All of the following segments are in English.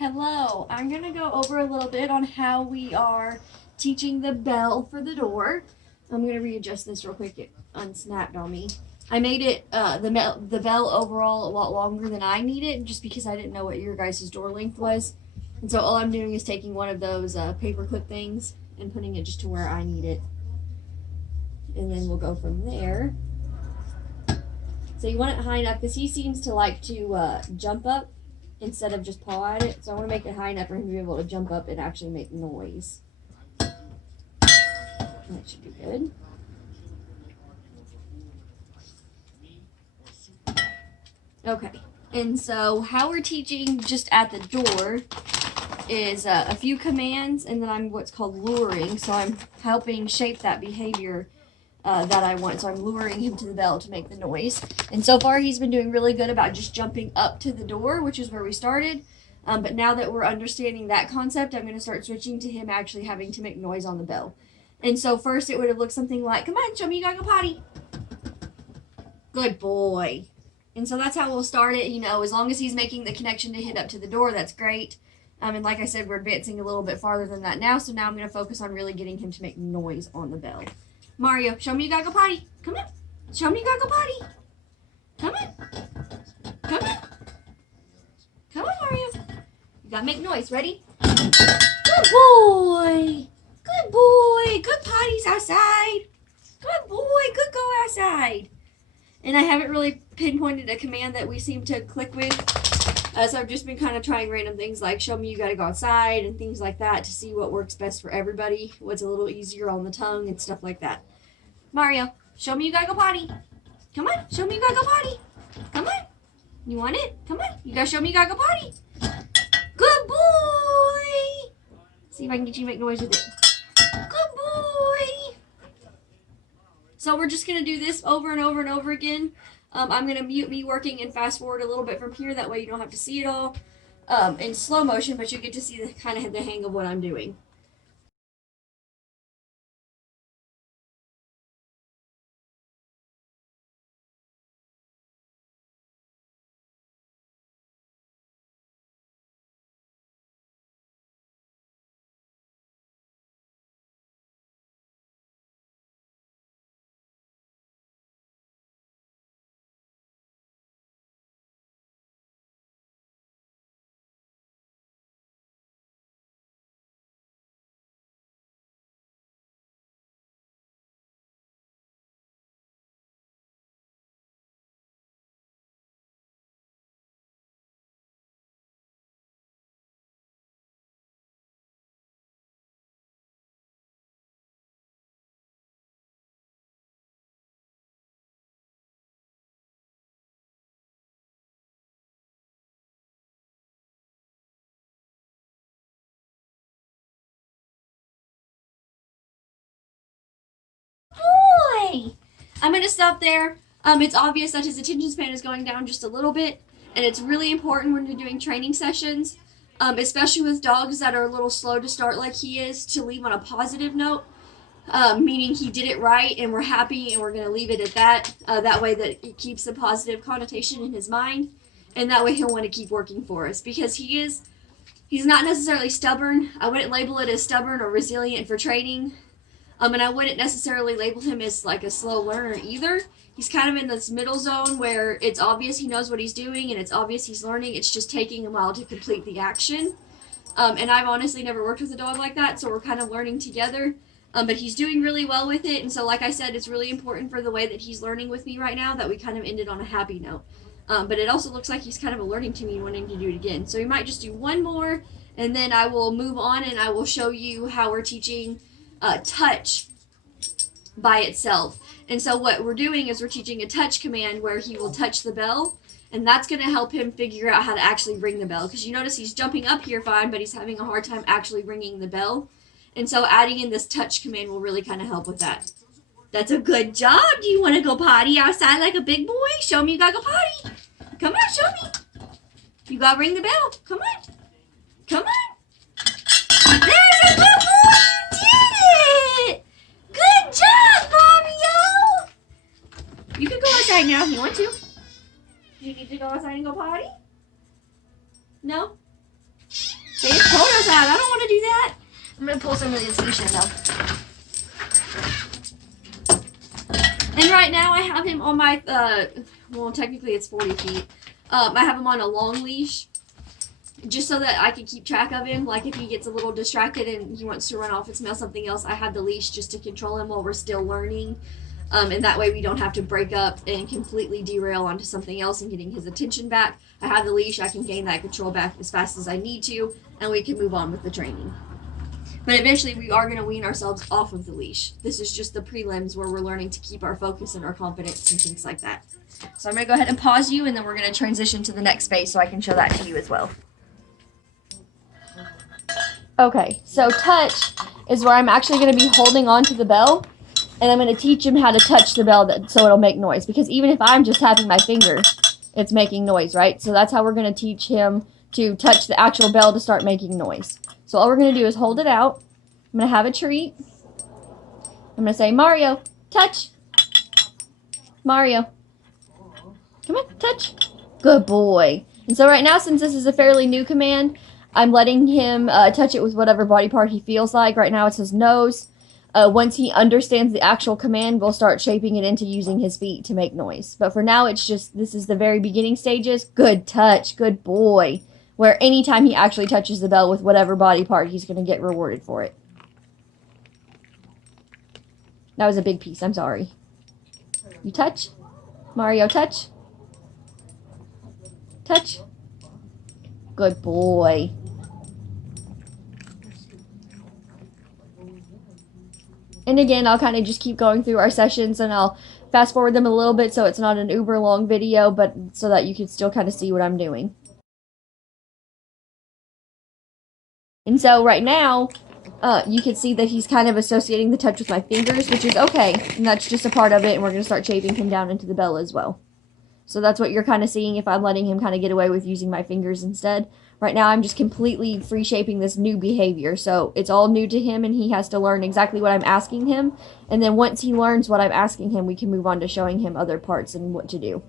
Hello, I'm going to go over a little bit on how we are teaching the bell for the door. I'm going to readjust this real quick. It unsnapped on me. I made it, the bell overall a lot longer than I needed just because I didn't know what your guys' door length was. And so all I'm doing is taking one of those paper clip things and putting it just to where I need it. And then we'll go from there. So you want it high enough because he seems to like to jump up instead of just paw at it. So I want to make it high enough for him to be able to jump up and actually make noise. That should be good. Okay, and so how we're teaching just at the door is a few commands, and then I'm what's called luring. So I'm helping shape that behavior that I want. So I'm luring him to the bell to make the noise. And so far he's been doing really good about just jumping up to the door, which is where we started. But now that we're understanding that concept, I'm going to start switching to him actually having to make noise on the bell. And so first it would have looked something like, come on, show me you gotta go potty. Good boy. And so that's how we'll start it. You know, as long as he's making the connection to hit up to the door, that's great. And like I said, we're advancing a little bit farther than that now. So now I'm going to focus on really getting him to make noise on the bell. Mario, show me you gotta go potty. Come on. Show me you gotta go potty. Come on. Come on. Come on, Mario. You gotta make noise. Ready? Good boy. Good boy. Good potties outside. Good boy. Good go outside. And I haven't really pinpointed a command that we seem to click with. So I've just been kind of trying random things like show me you gotta go outside and things like that to see what works best for everybody, what's a little easier on the tongue and stuff like that. Mario, show me you gotta go potty. Come on, show me you gotta go potty. Come on. You want it? Come on. You gotta show me you gotta go potty. Good boy. See if I can get you to make noise with it. Good boy. So we're just gonna do this over and over and over again. I'm going to mute me working and fast forward a little bit from here. That way you don't have to see it all in slow motion, but you get to see the kind of the hang of what I'm doing. Boy! I'm going to stop there. It's obvious that his attention span is going down just a little bit, and it's really important when you're doing training sessions, especially with dogs that are a little slow to start like he is, to leave on a positive note. Meaning he did it right and we're happy and we're going to leave it at that. That way that it keeps a positive connotation in his mind, and that way he'll want to keep working for us because he's not necessarily stubborn. I wouldn't label it as stubborn or resilient for training. And I wouldn't necessarily label him as like a slow learner either. He's kind of in this middle zone where it's obvious he knows what he's doing and it's obvious he's learning. It's just taking a while to complete the action. And I've honestly never worked with a dog like that, so we're kind of learning together. But he's doing really well with it, and so like I said, it's really important for the way that he's learning with me right now that we kind of ended on a happy note. But it also looks like he's kind of alerting to me and wanting to do it again. So we might just do one more, and then I will move on and I will show you how we're teaching touch by itself. And so what we're doing is we're teaching a touch command where he will touch the bell, and that's going to help him figure out how to actually ring the bell. Because you notice he's jumping up here fine, but he's having a hard time actually ringing the bell. And so adding in this touch command will really kind of help with that. That's a good job. Do you want to go potty outside like a big boy? Show me you got to go potty. Come on, show me. You got to ring the bell. Come on. Come on. There's a good boy. You did it. Good job, Mario. You can go outside now if you want to. Do you need to go outside and go potty? No? paws out. I don't want to do that. I'm going to pull some of this leash in though. And right now I have him on my, well, technically it's 40 feet. I have him on a long leash just so that I can keep track of him. Like if he gets a little distracted and he wants to run off and smell something else, I have the leash just to control him while we're still learning. And that way we don't have to break up and completely derail onto something else and getting his attention back. I have the leash, I can gain that control back as fast as I need to, and we can move on with the training. But eventually we are going to wean ourselves off of the leash. This is just the prelims where we're learning to keep our focus and our confidence and things like that. So I'm going to go ahead and pause you, and then we're going to transition to the next phase so I can show that to you as well. Okay, so touch is where I'm actually going to be holding on to the bell, and I'm going to teach him how to touch the bell so it'll make noise. Because even if I'm just tapping my finger, it's making noise, right? So that's how we're going to teach him to touch the actual bell to start making noise. So all we're going to do is hold it out. I'm going to have a treat. I'm going to say, Mario, touch. Mario, come on, touch. Good boy. And so right now, since this is a fairly new command, I'm letting him touch it with whatever body part he feels like. Right now it's his nose. Once he understands the actual command, we'll start shaping it into using his feet to make noise. But for now, it's just, this is the very beginning stages. Good touch, good boy. Where anytime he actually touches the bell with whatever body part, he's going to get rewarded for it. That was a big piece, I'm sorry. You touch. Mario, touch. Touch. Good boy. And again, I'll kind of just keep going through our sessions, and I'll fast forward them a little bit so it's not an uber long video, but so that you can still kind of see what I'm doing. And so right now, you can see that he's kind of associating the touch with my fingers, which is okay. And that's just a part of it, and we're going to start shaping him down into the bell as well. So that's what you're kind of seeing if I'm letting him kind of get away with using my fingers instead. Right now, I'm just completely free shaping this new behavior. So it's all new to him, and he has to learn exactly what I'm asking him. And then once he learns what I'm asking him, we can move on to showing him other parts and what to do.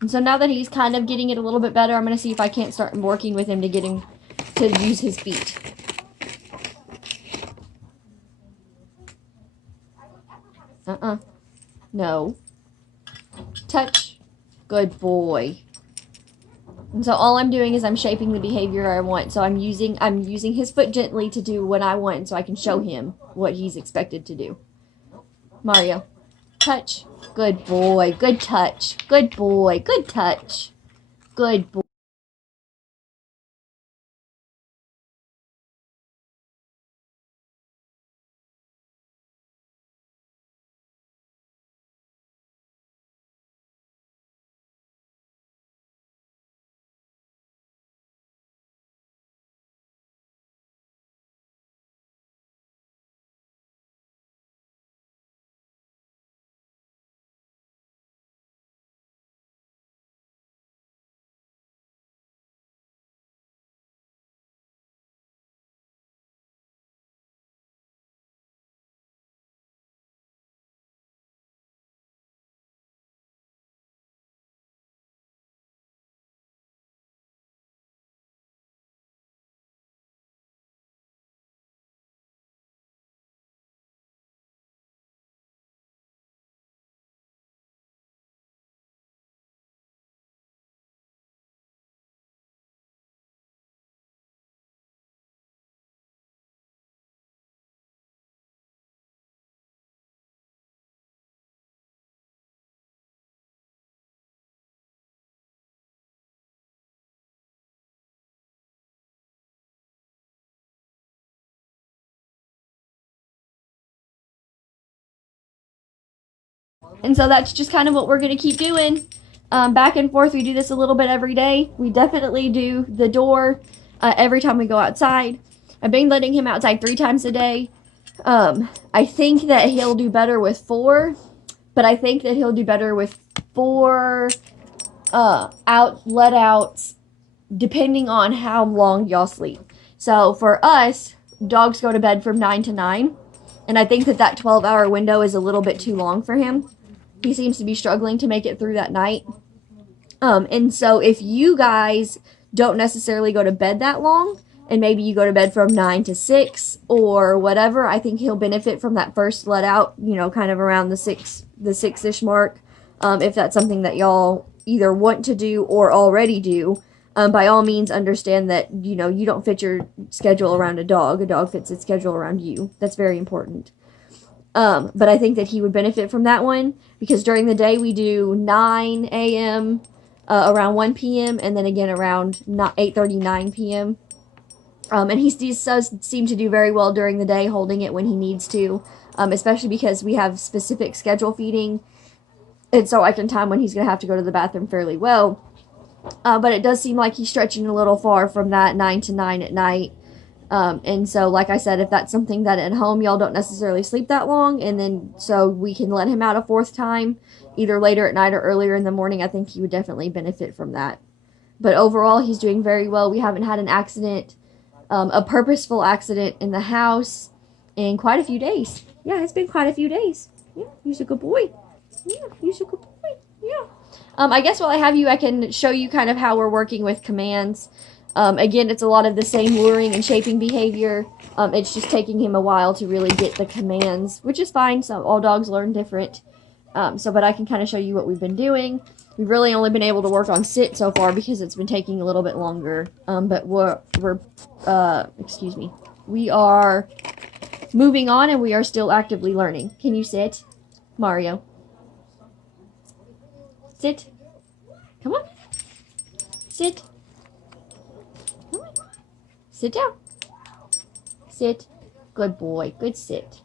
And so now that he's kind of getting it a little bit better, I'm going to see if I can't start working with him to get him to use his feet. No. Touch. Good boy. And so all I'm doing is I'm shaping the behavior I want. So I'm using his foot gently to do what I want so I can show him what he's expected to do. Mario. Touch. Good boy. Good touch. Good boy. Good touch. Good boy. And so that's just kind of what we're going to keep doing. Back and forth. We do this a little bit every day. We definitely do the door every time we go outside. I've been letting him outside 3 times a day. I think that he'll do better with 4, but I think that he'll do better with 4 let outs, depending on how long y'all sleep. So for us, dogs go to bed from 9 to 9, and I think that that 12-hour window is a little bit too long for him. He seems to be struggling to make it through that night. And so if you guys don't necessarily go to bed that long, and maybe you go to bed from 9 to 6 or whatever, I think he'll benefit from that first let out, you know, kind of around the 6-ish mark. If that's something that y'all either want to do or already do, by all means understand that, you know, you don't fit your schedule around a dog fits its schedule around you. That's very important. But I think that he would benefit from that one, because during the day we do 9 a.m. Around 1 p.m. and then again around 8:30, 9 p.m. And he does seem to do very well during the day, holding it when he needs to, especially because we have specific schedule feeding. And so I can time when he's going to have to go to the bathroom fairly well. But it does seem like he's stretching a little far from that 9 to 9 at night. And so, like I said, if that's something that at home y'all don't necessarily sleep that long, and then so we can let him out a 4th time, either later at night or earlier in the morning, I think he would definitely benefit from that. But overall, he's doing very well. We haven't had an accident, a purposeful accident in the house in quite a few days. Yeah, it's been quite a few days. Yeah, he's a good boy. Yeah, he's a good boy. Yeah. I guess while I have you, I can show you kind of how we're working with commands. Again, it's a lot of the same luring and shaping behavior. It's just taking him a while to really get the commands, which is fine. So all dogs learn different. But I can kind of show you what we've been doing. We've really only been able to work on sit so far because it's been taking a little bit longer. But we are moving on, and we are still actively learning. Can you sit, Mario? Sit. Come on. Sit. Come on. Sit down. Sit. Good boy. Good sit.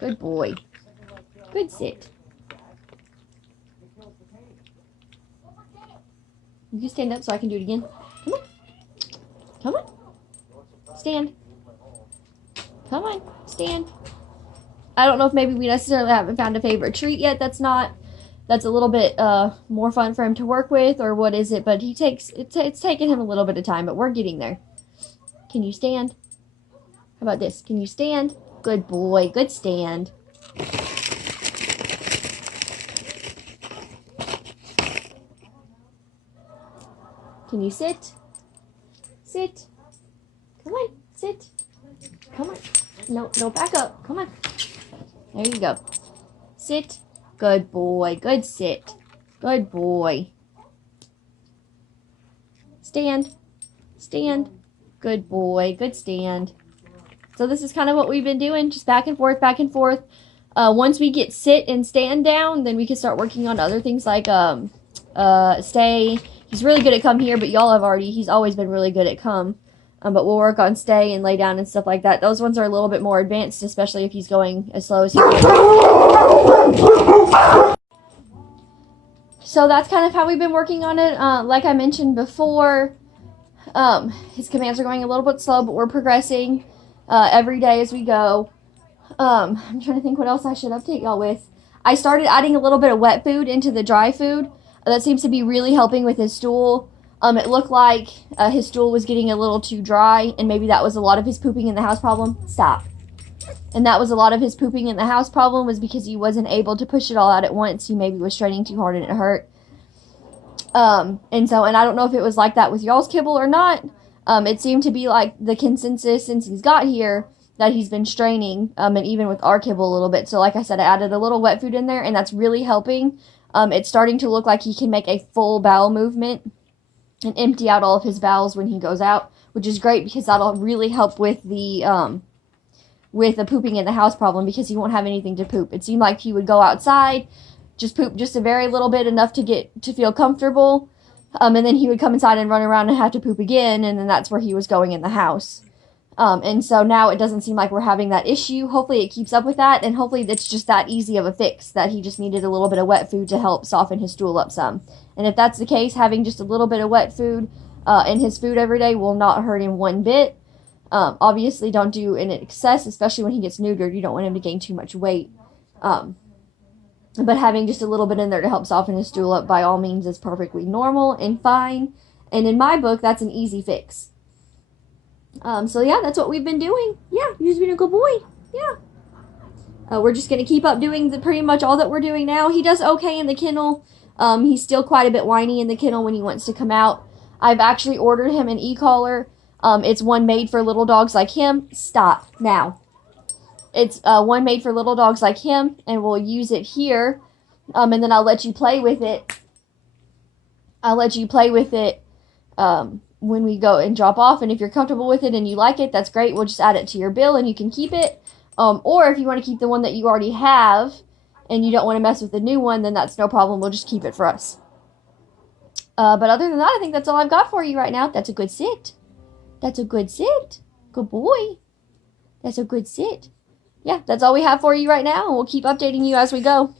Good boy. Good sit. You can stand up so I can do it again. Come on. Come on. Stand. Come on. Stand. I don't know if maybe we necessarily haven't found a favorite treat yet. That's a little bit more fun for him to work with, or what is it? But it's taken him a little bit of time, but we're getting there. Can you stand? How about this? Can you stand? Good boy. Good stand. Can you sit? Sit. Come on. Sit. Come on. No, back up. Come on. There you go. Sit. Good boy. Good sit. Good boy. Stand. Stand. Good boy. Good stand. So this is kind of what we've been doing. Just back and forth, back and forth. Once we get sit and stand down, then we can start working on other things like stay. He's really good at come here, but he's always been really good at come. But we'll work on stay and lay down and stuff like that. Those ones are a little bit more advanced, especially if he's going as slow as he can. So that's kind of how we've been working on it. Like I mentioned before, his commands are going a little bit slow, but we're progressing every day as we go. I'm trying to think what else I should update y'all with. I started adding a little bit of wet food into the dry food. That seems to be really helping with his stool. It looked like his stool was getting a little too dry, and maybe that was a lot of his pooping in the house problem. Stop. And that was a lot of his pooping in the house problem, was because he wasn't able to push it all out at once. He maybe was straining too hard and it hurt. And I don't know if it was like that with y'all's kibble or not. It seemed to be like the consensus since he's got here that he's been straining, and even with our kibble a little bit. So like I said, I added a little wet food in there, and that's really helping. It's starting to look like he can make a full bowel movement and empty out all of his bowels when he goes out, which is great because that'll really help with the pooping in the house problem, because he won't have anything to poop. It seemed like he would go outside, just poop just a very little bit, enough to feel comfortable, and then he would come inside and run around and have to poop again, and then that's where he was going in the house. And so now it doesn't seem like we're having that issue. Hopefully it keeps up with that, and hopefully it's just that easy of a fix that he just needed a little bit of wet food to help soften his stool up some. And if that's the case, having just a little bit of wet food in his food every day will not hurt him one bit. Obviously, don't do in excess, especially when he gets neutered. You don't want him to gain too much weight. But having just a little bit in there to help soften his stool up by all means is perfectly normal and fine. And in my book, that's an easy fix. So yeah, that's what we've been doing. Yeah, you've just been a good boy. Yeah. We're just going to keep up doing pretty much all that we're doing now. He does okay in the kennel. He's still quite a bit whiny in the kennel when he wants to come out. I've actually ordered him an e-collar. It's one made for little dogs like him. Stop now. It's one made for little dogs like him, and we'll use it here. And then I'll let you play with it. When we go and drop off, and if you're comfortable with it and you like it, that's great. We'll just add it to your bill and you can keep it. Or if you want to keep the one that you already have and you don't want to mess with the new one, then that's no problem. We'll just keep it for us. But other than that, I think that's all I've got for you right now. That's a good sit. That's a good sit. Good boy. That's a good sit. Yeah, that's all we have for you right now, and we'll keep updating you as we go.